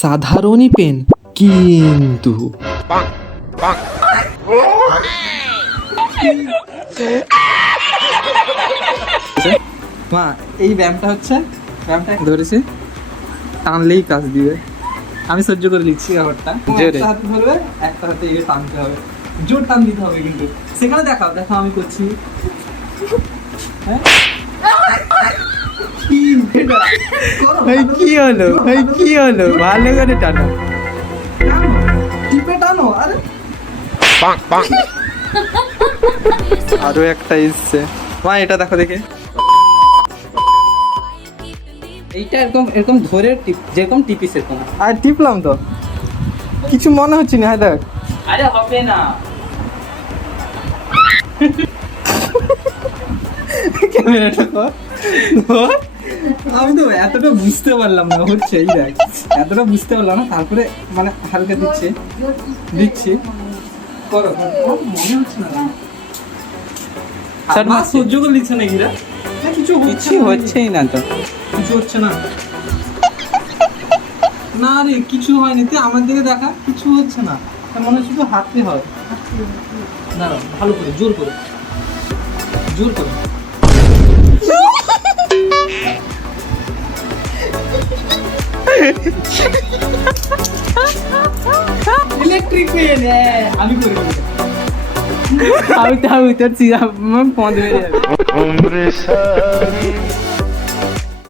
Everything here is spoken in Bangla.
সাধারণই পেন, কিন্তু মা এই ব্যায়ামটা হচ্ছে, ব্যায়ামটা ধরেছি, টানলেই কাজ দিবে। আমি সহ্য করে নিচ্ছি ব্যাপারটা। একটা হাতে ধরবে, একটা হাতে এগিয়ে টানতে হবে, জোর টান দিতে হবে কিন্তু। সেখানে দেখাও, দেখাও আমি করছি। হ্যাঁ কি হলো ভাই, কি হলো? ভালো করে টানো, টিপে টানো। আরে আরো একটা এসছে মা, এটা দেখো দেখে। এইটা এরকম এরকম ধরে যেরকম টিপি সেরকম। আর টিপলাম তো, কিছু মনে হচ্ছে না। হ্যাঁ দেখ, আরে হবে না। ক্যামেরাটা কর। আমি তো এতটা বুঝতে পারলাম না, হচ্ছে এই দেখ, এতটা বুঝতে পারলাম না। তারপরে মানে হালকা দিচ্ছে দিচ্ছি, করো, মনে হচ্ছে না। মা সহ্য করে নিচ্ছে না গিরা, কিছু হচ্ছেই না তো, কিছু হচ্ছে না। না রে, কিছু হয়নি, তুই আমার দিকে দেখা, কিছু হচ্ছে না। মনে হচ্ছে তো হাতে হয়। দাঁড়াও, ভালো করে, জোর করে, জোর করে। ইলেকট্রিক পেন, আমি করে দেবো। আমি তোর চিরা পৌঁছে যাবে।